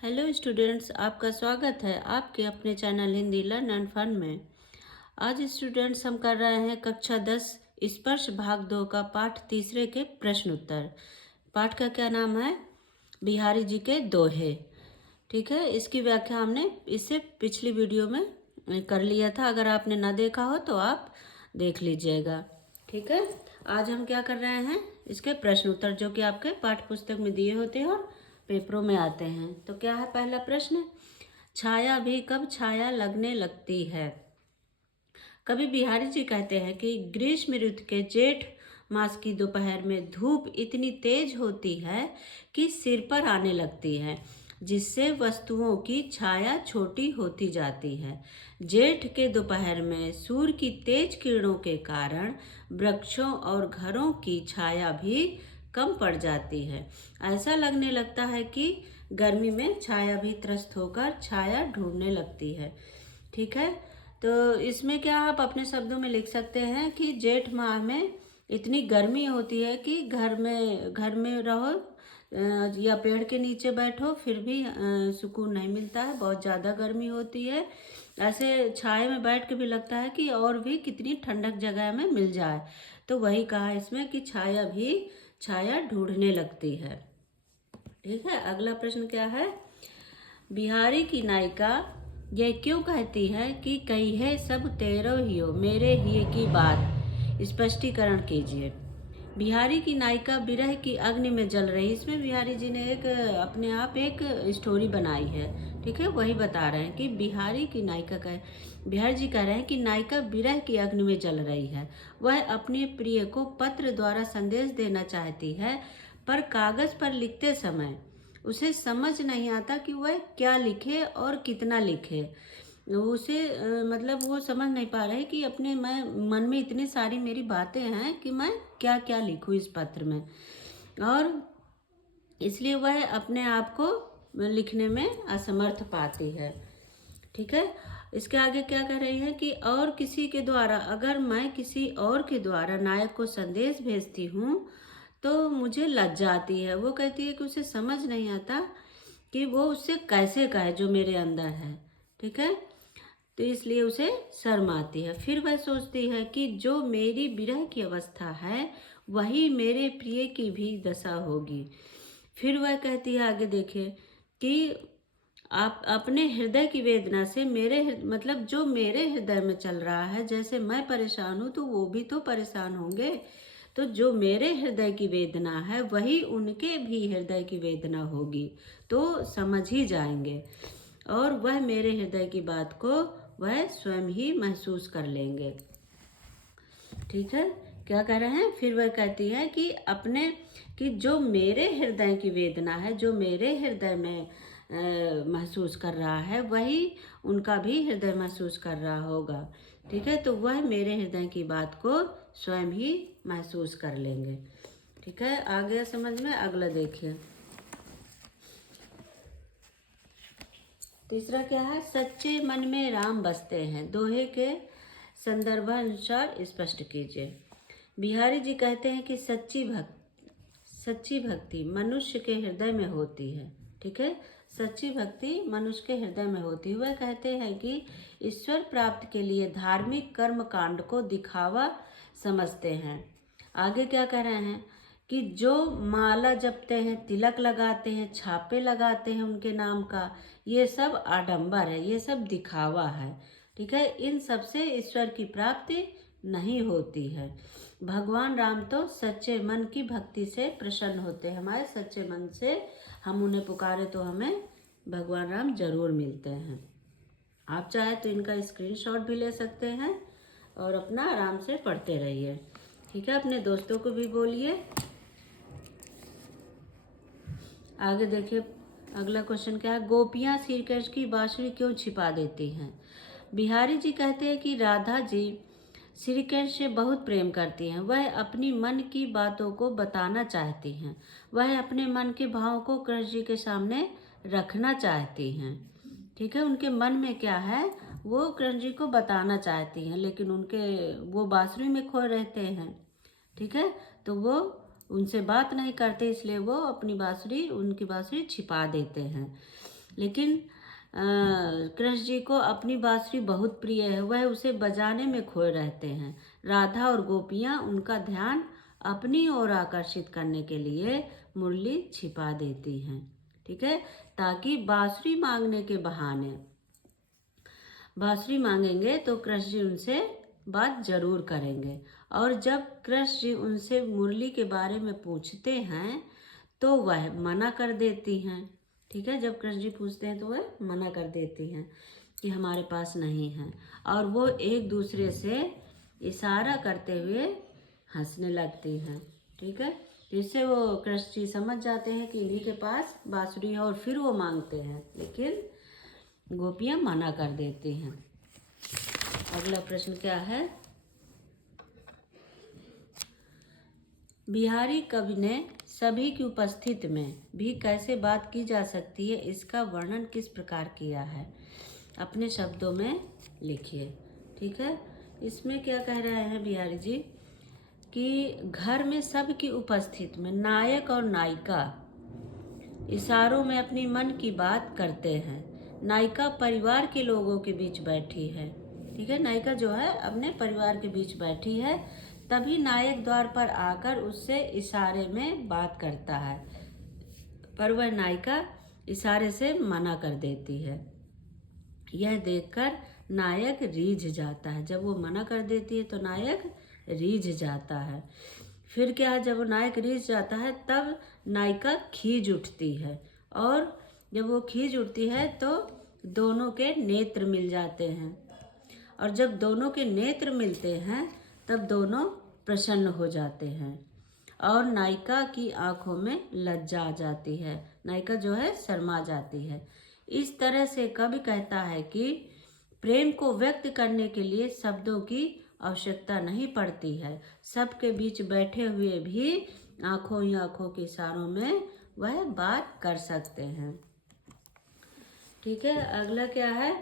Hello students, आपका स्वागत है आपके अपने channel Hindi learn and fun में। आज स्टूडेंट्स हम कर रहे हैं कक्षा 10 स्पर्श भाग 2 का पाठ तीसरे के प्रश्न उत्तर। पाठ का क्या नाम है? बिहारी जी के दोहे। ठीक है, इसकी व्याख्या हमने इससे पिछली वीडियो में कर लिया था। अगर आपने ना देखा हो तो आप देख लीजिएगा। ठीक है, आज हम क्या कर रहे हैं, इसके प्रश्न उत्तर जो कि आपके पाठ्य पुस्तक में दिए होते हैं और पेपरों में आते हैं। तो क्या है पहला प्रश्न? छाया भी कब छाया लगने लगती है? कवि बिहारी जी कहते हैं कि ग्रीष्म ऋतु के जेठ मास की दोपहर में धूप इतनी तेज होती है कि सिर पर आने लगती है, जिससे वस्तुओं की छाया छोटी होती जाती है। जेठ के दोपहर में सूर्य की तेज किरणों के कारण वृक्षों और घरों की छाया भी कम पड़ जाती है। ऐसा लगने लगता है कि गर्मी में छाया भी त्रस्त होकर छाया ढूंढने लगती है। ठीक है, तो इसमें क्या आप अपने शब्दों में लिख सकते हैं कि जेठ माह में इतनी गर्मी होती है कि घर में रहो या पेड़ के नीचे बैठो फिर भी सुकून नहीं मिलता है, बहुत ज़्यादा गर्मी होती है। ऐसे छाए में बैठ के भी लगता है कि और भी कितनी ठंडक जगह में मिल जाए। तो वही कहा इसमें कि छाया भी छाया ढूंढने लगती है। ठीक है, अगला प्रश्न क्या है? बिहारी की नायिका ये क्यों कहती है कि कहिए सब तेरो हियो मेरे हिये की बात, स्पष्टीकरण कीजिए। बिहारी की नायिका विरह की अग्नि में जल रही। इसमें बिहारी जी ने एक अपने आप एक स्टोरी बनाई है। ठीक है, वही बता रहे हैं कि बिहारी की नायिका का बिहारी जी कह रहे हैं कि नायिका विरह की अग्नि में जल रही है। वह अपने प्रिय को पत्र द्वारा संदेश देना चाहती है, पर कागज पर लिखते समय उसे समझ नहीं आता कि वह क्या लिखे और कितना लिखे। उसे मतलब वो समझ नहीं पा रहे कि अपने मैं मन में इतनी सारी मेरी बातें हैं कि मैं क्या क्या लिखूं इस पत्र में, और इसलिए वह अपने आप को लिखने में असमर्थ पाती है। ठीक है, इसके आगे क्या कह रही है कि और किसी के द्वारा, अगर मैं किसी और के द्वारा नायक को संदेश भेजती हूँ तो मुझे लज्जा आती है। वो कहती है कि उसे समझ नहीं आता कि वो उससे कैसे कहे जो मेरे अंदर है। ठीक है, तो इसलिए उसे शर्म आती है। फिर वह सोचती है कि जो मेरी विरह की अवस्था है वही मेरे प्रिय की भी दशा होगी। फिर वह कहती है, आगे देखिए, कि आप अपने हृदय की वेदना से मतलब जो मेरे हृदय में चल रहा है, जैसे मैं परेशान हूँ तो वो भी तो परेशान होंगे। तो जो मेरे हृदय की वेदना है वही उनके भी हृदय की वेदना होगी, तो समझ ही जाएंगे, और वह मेरे हृदय की बात को वह स्वयं ही महसूस कर लेंगे। ठीक है, क्या कह रहे हैं? फिर वह कहती है कि जो मेरे हृदय की वेदना है, जो मेरे हृदय में महसूस कर रहा है वही उनका भी हृदय महसूस कर रहा होगा। ठीक है, तो वह मेरे हृदय की बात को स्वयं ही महसूस कर लेंगे। ठीक है, आ गया समझ में? अगला देखिए, तीसरा क्या है? सच्चे मन में राम बसते हैं। दोहे के संदर्भानुसार स्पष्ट कीजिए। बिहारी जी कहते हैं कि सच्ची भक्ति मनुष्य के हृदय में होती है। ठीक है, सच्ची भक्ति मनुष्य के हृदय में होती है। वह कहते हैं कि ईश्वर प्राप्ति के लिए धार्मिक कर्म कांड को दिखावा समझते हैं। आगे क्या कह रहे हैं कि जो माला जपते हैं, तिलक लगाते हैं, छापे लगाते हैं उनके नाम का, ये सब आडंबर है, ये सब दिखावा है। ठीक है, इन सब से ईश्वर की प्राप्ति नहीं होती है। भगवान राम तो सच्चे मन की भक्ति से प्रसन्न होते हैं। हमारे सच्चे मन से हम उन्हें पुकारे तो हमें भगवान राम जरूर मिलते हैं। आप चाहे तो इनका स्क्रीनशॉट भी ले सकते हैं और अपना आराम से पढ़ते रहिए। ठीक है, अपने दोस्तों को भी बोलिए। आगे देखिए, अगला क्वेश्चन क्या है? गोपियाँ श्री कृष्ण की बांसुरी क्यों छिपा देती हैं? बिहारी जी कहते हैं कि राधा जी श्री कृष्ण से बहुत प्रेम करती हैं। वह अपनी मन की बातों को बताना चाहती हैं। वह अपने मन के भावों को कृष्ण जी के सामने रखना चाहती हैं। ठीक है, उनके मन में क्या है वो कृष्ण जी को बताना चाहती हैं, लेकिन वो बांसुरी में खोए रहते हैं। ठीक है, तो वो उनसे बात नहीं करते, इसलिए वो उनकी बांसुरी छिपा देते हैं। लेकिन कृष्ण जी को अपनी बांसुरी बहुत प्रिय है, वह उसे बजाने में खोए रहते हैं। राधा और गोपियाँ उनका ध्यान अपनी ओर आकर्षित करने के लिए मुरली छिपा देती हैं, ठीक है, ताकि बांसुरी मांगने के बहाने बांसुरी मांगेंगे तो कृष्ण जी उनसे बात जरूर करेंगे। और जब कृष्ण जी उनसे मुरली के बारे में पूछते हैं तो वह मना कर देती हैं, ठीक है, जब कृष्ण जी पूछते हैं तो वह मना कर देती हैं कि हमारे पास नहीं है। और वो एक दूसरे से इशारा करते हुए हंसने लगती हैं, ठीक है। इससे वो कृष्ण जी समझ जाते हैं कि इन्हीं के पास बांसुरी है और फिर वो मांगते हैं, लेकिन गोपियाँ मना कर देती हैं। अगला प्रश्न क्या है? बिहारी कवि ने सभी की उपस्थिति में भी कैसे बात की जा सकती है, इसका वर्णन किस प्रकार किया है? अपने शब्दों में लिखिए, ठीक है। इसमें क्या कह रहे हैं बिहारी जी कि घर में सबकी उपस्थिति में नायक और नायिका इशारों में अपनी मन की बात करते हैं। नायिका परिवार के लोगों के बीच बैठी है, ठीक है, नायिका जो है अपने परिवार के बीच बैठी है, तभी नायक द्वार पर आकर उससे इशारे में बात करता है, पर वह नायिका इशारे से मना कर देती है। यह देखकर नायक रीझ जाता है, जब वो मना कर देती है तो नायक रीझ जाता है। फिर क्या है, जब वो नायक रीझ जाता है तब नायिका खींच उठती है, और जब वो खींच उठती है तो दोनों के नेत्र मिल जाते हैं, और जब दोनों के नेत्र मिलते हैं तब दोनों प्रसन्न हो जाते हैं, और नायिका की आंखों में लज्जा आ जाती है, नायिका जो है शर्मा जाती है। इस तरह से कवि कहता है कि प्रेम को व्यक्त करने के लिए शब्दों की आवश्यकता नहीं पड़ती है, सबके बीच बैठे हुए भी आंखों ही आंखों के इशारों में वह बात कर सकते हैं, ठीक है। अगला क्या है,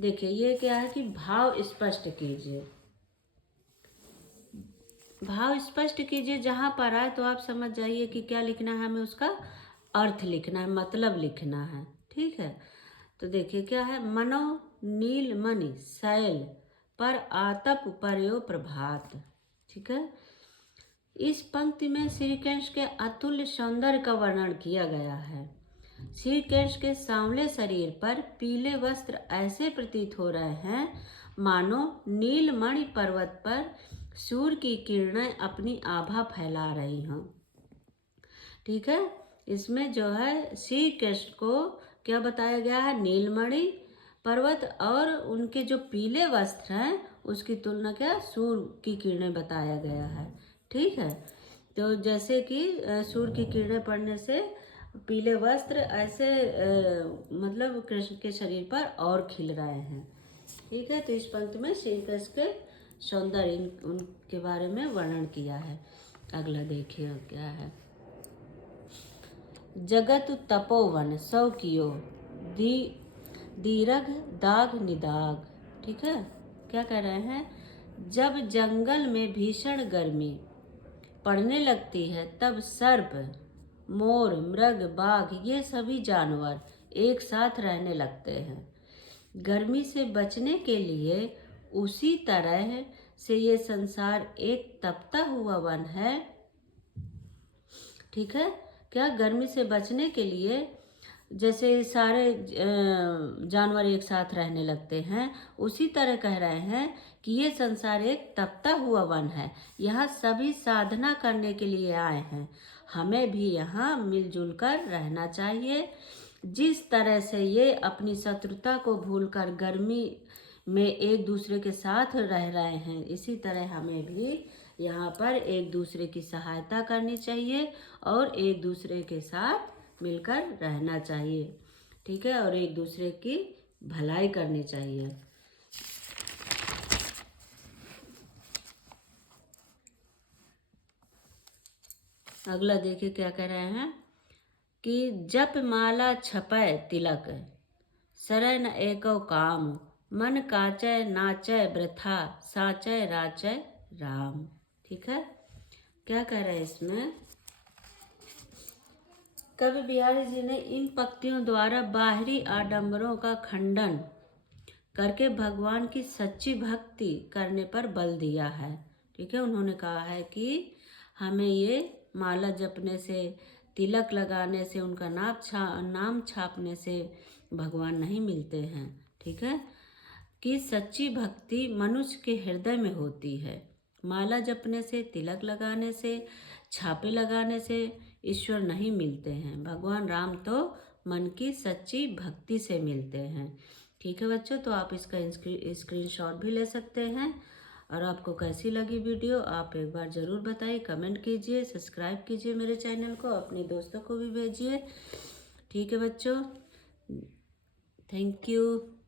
देखिए ये क्या है कि भाव स्पष्ट कीजिए। भाव स्पष्ट कीजिए जहाँ पर आए तो आप समझ जाइए कि क्या लिखना है, हमें उसका अर्थ लिखना है, मतलब लिखना है, ठीक है। तो देखिए क्या है, मनो नील मणि शैल पर आतप पर्यो प्रभात, ठीक है। इस पंक्ति में श्री कृष्ण के अतुल्य सौंदर्य का वर्णन किया गया है। श्री कृष्ण के सांवले शरीर पर पीले वस्त्र ऐसे प्रतीत हो रहे हैं मानो नीलमणि पर्वत पर सूर्य की किरणें अपनी आभा फैला रही हों, ठीक है। इसमें जो है श्री कृष्ण को क्या बताया गया है, नीलमणि पर्वत और उनके जो पीले वस्त्र हैं उसकी तुलना क्या सूर्य की किरणें बताया गया है, ठीक है। तो जैसे कि सूर्य की किरणें पड़ने से पीले वस्त्र ऐसे मतलब कृष्ण के शरीर पर और खिल रहे हैं, ठीक है। तो इस पंक्ति में श्री कृष्ण के सौंदर्य उनके बारे में वर्णन किया है। अगला देखिए क्या है, जगत तपोवन सौ कियो दीरघ दाग निदाग, ठीक है। क्या कह रहे हैं, जब जंगल में भीषण गर्मी पड़ने लगती है तब सर्प मोर मृग बाघ ये सभी जानवर एक साथ रहने लगते हैं। गर्मी से बचने के लिए उसी तरह से ये संसार एक तपता हुआ वन है, ठीक है। क्या गर्मी से बचने के लिए जैसे सारे जानवर एक साथ रहने लगते हैं, उसी तरह कह रहे हैं कि ये संसार एक तपता हुआ वन है, यहाँ सभी साधना करने के लिए आए हैं, हमें भी यहाँ मिलजुल कर रहना चाहिए। जिस तरह से ये अपनी शत्रुता को भूलकर गर्मी में एक दूसरे के साथ रह रहे हैं, इसी तरह हमें भी यहाँ पर एक दूसरे की सहायता करनी चाहिए और एक दूसरे के साथ मिलकर रहना चाहिए, ठीक है, और एक दूसरे की भलाई करनी चाहिए। अगला देखिए क्या कह रहे हैं कि जप माला छपय तिलक शरण एको काम मन काचय नाचय वृथा साचय राचय राम, ठीक है। क्या कह रहे हैं इसमें कवि बिहारी जी ने इन पंक्तियों द्वारा बाहरी आडंबरों का खंडन करके भगवान की सच्ची भक्ति करने पर बल दिया है। ठीक है, उन्होंने कहा है कि हमें ये माला जपने से, तिलक लगाने से, उनका नाम छापने से भगवान नहीं मिलते हैं। ठीक है, कि सच्ची भक्ति मनुष्य के हृदय में होती है। माला जपने से, तिलक लगाने से, छापे लगाने से ईश्वर नहीं मिलते हैं। भगवान राम तो मन की सच्ची भक्ति से मिलते हैं। ठीक है बच्चों, तो आप इसका स्क्रीनशॉट भी ले सकते हैं। और आपको कैसी लगी वीडियो आप एक बार ज़रूर बताइए, कमेंट कीजिए, सब्सक्राइब कीजिए मेरे चैनल को, अपने दोस्तों को भी भेजिए। ठीक है बच्चों, थैंक यू।